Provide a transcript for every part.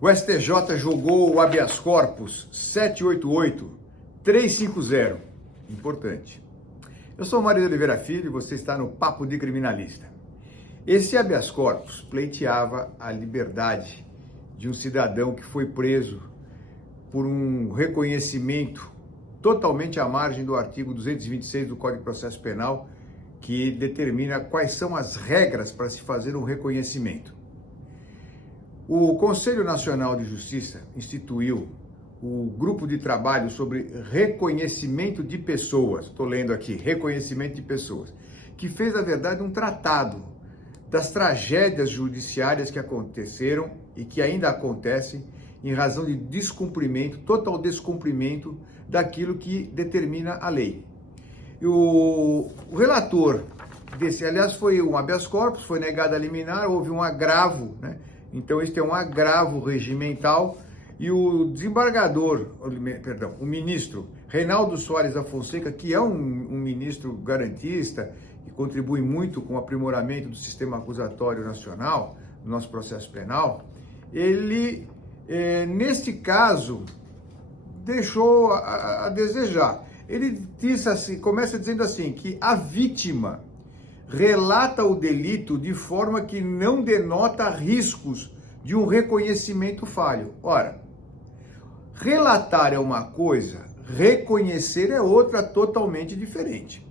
O STJ julgou o habeas corpus 788-350. Importante. Eu sou Mário de Oliveira Filho e você está no Papo de Criminalista. Esse habeas corpus pleiteava a liberdade de um cidadão que foi preso por um reconhecimento totalmente à margem do artigo 226 do Código de Processo Penal, que determina quais são as regras para se fazer um reconhecimento. O Conselho Nacional de Justiça instituiu o grupo de trabalho sobre reconhecimento de pessoas, estou lendo aqui, reconhecimento de pessoas, que fez, na verdade, um tratado das tragédias judiciárias que aconteceram e que ainda acontecem em razão de descumprimento, total descumprimento daquilo que determina a lei. E o relator desse, aliás, foi um habeas corpus, foi negado a liminar, houve um agravo, né? Então, este é um agravo regimental e o desembargador, o ministro Reinaldo Soares da Fonseca, que é um ministro garantista e contribui muito com o aprimoramento do sistema acusatório nacional, do nosso processo penal, ele, neste caso, deixou a desejar. Ele disse assim, começa dizendo assim, que a vítima relata o delito de forma que não denota riscos de um reconhecimento falho. Ora, relatar é uma coisa, reconhecer é outra totalmente diferente.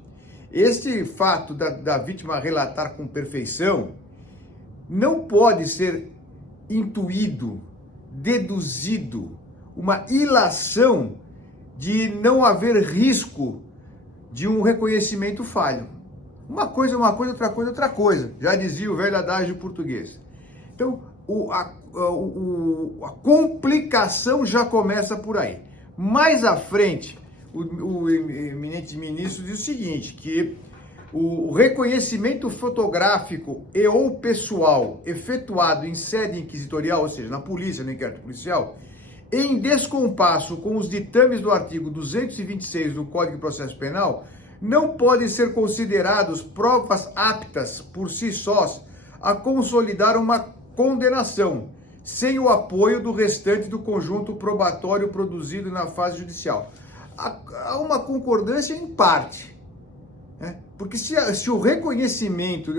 Este fato da vítima relatar com perfeição não pode ser intuído, deduzido, uma ilação de não haver risco de um reconhecimento falho. Uma coisa é uma coisa, outra coisa é outra coisa. Já dizia o velho adágio português. Então, a complicação já começa por aí. Mais à frente, o eminente ministro diz o seguinte, que o reconhecimento fotográfico e ou pessoal efetuado em sede inquisitorial, ou seja, na polícia, no inquérito policial, em descompasso com os ditames do artigo 226 do Código de Processo Penal, não podem ser considerados provas aptas por si sós a consolidar uma condenação, sem o apoio do restante do conjunto probatório produzido na fase judicial. Há uma concordância em parte, né? Porque se o reconhecimento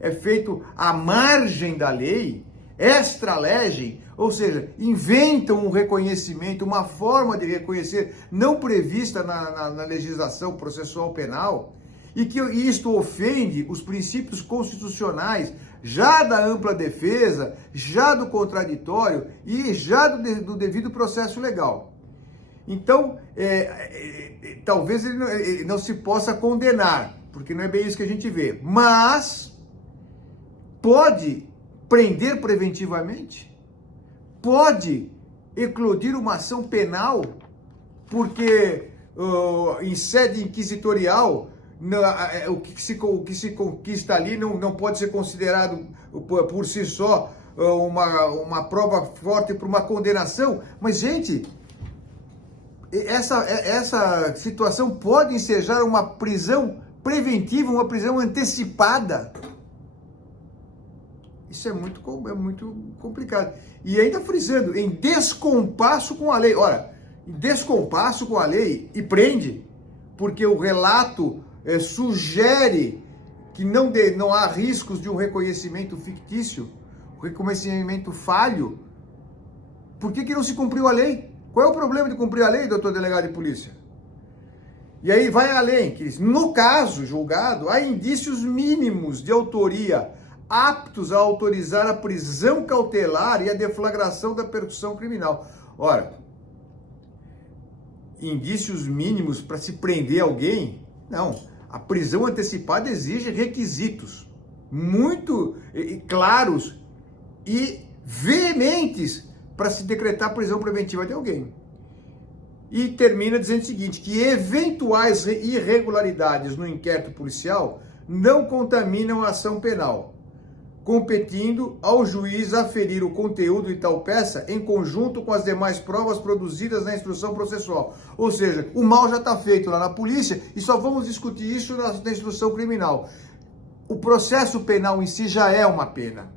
é feito à margem da lei, extra-legem, ou seja, inventam um reconhecimento, uma forma de reconhecer não prevista na legislação processual penal, e que isto ofende os princípios constitucionais, já da ampla defesa, já do contraditório e já do devido processo legal. Então, talvez ele não se possa condenar, porque não é bem isso que a gente vê, mas pode prender preventivamente, pode eclodir uma ação penal, porque em sede inquisitorial o que se conquista ali não pode ser considerado por si só uma prova forte para uma condenação. Mas, gente, essa situação pode ensejar uma prisão preventiva, uma prisão antecipada. Isso é muito complicado. E ainda frisando, em descompasso com a lei. Ora, em descompasso com a lei e prende, porque o relato sugere que não há riscos de um reconhecimento fictício, reconhecimento falho. Por que não se cumpriu a lei? Qual é o problema de cumprir a lei, doutor delegado de polícia? E aí vai além, que no caso julgado, há indícios mínimos de autoria aptos a autorizar a prisão cautelar e a deflagração da percussão criminal. Ora, indícios mínimos para se prender alguém? Não. A prisão antecipada exige requisitos muito claros e veementes para se decretar prisão preventiva de alguém. E termina dizendo o seguinte, que eventuais irregularidades no inquérito policial não contaminam a ação penal, competindo ao juiz aferir o conteúdo de tal peça em conjunto com as demais provas produzidas na instrução processual. Ou seja, o mal já está feito lá na polícia e só vamos discutir isso na instrução criminal. O processo penal em si já é uma pena.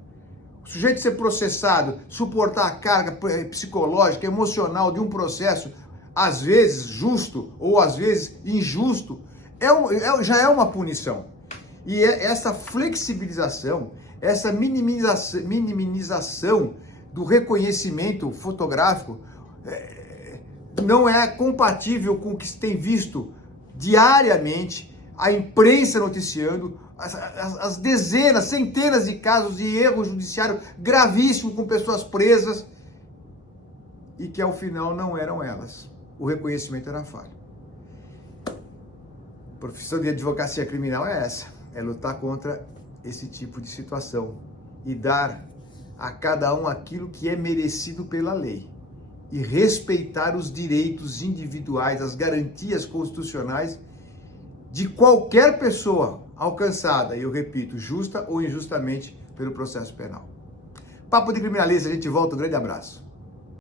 O sujeito ser processado, suportar a carga psicológica, emocional de um processo, às vezes justo ou às vezes injusto, já é uma punição. E essa flexibilização, essa minimização do reconhecimento fotográfico não é compatível com o que se tem visto diariamente, a imprensa noticiando, as dezenas, centenas de casos de erro judiciário gravíssimo com pessoas presas e que ao final não eram elas. O reconhecimento era falho. A profissão de advocacia criminal é essa, é lutar contra esse tipo de situação e dar a cada um aquilo que é merecido pela lei e respeitar os direitos individuais, as garantias constitucionais de qualquer pessoa alcançada, e eu repito, justa ou injustamente pelo processo penal. Papo de Criminalista, a gente volta, um grande abraço.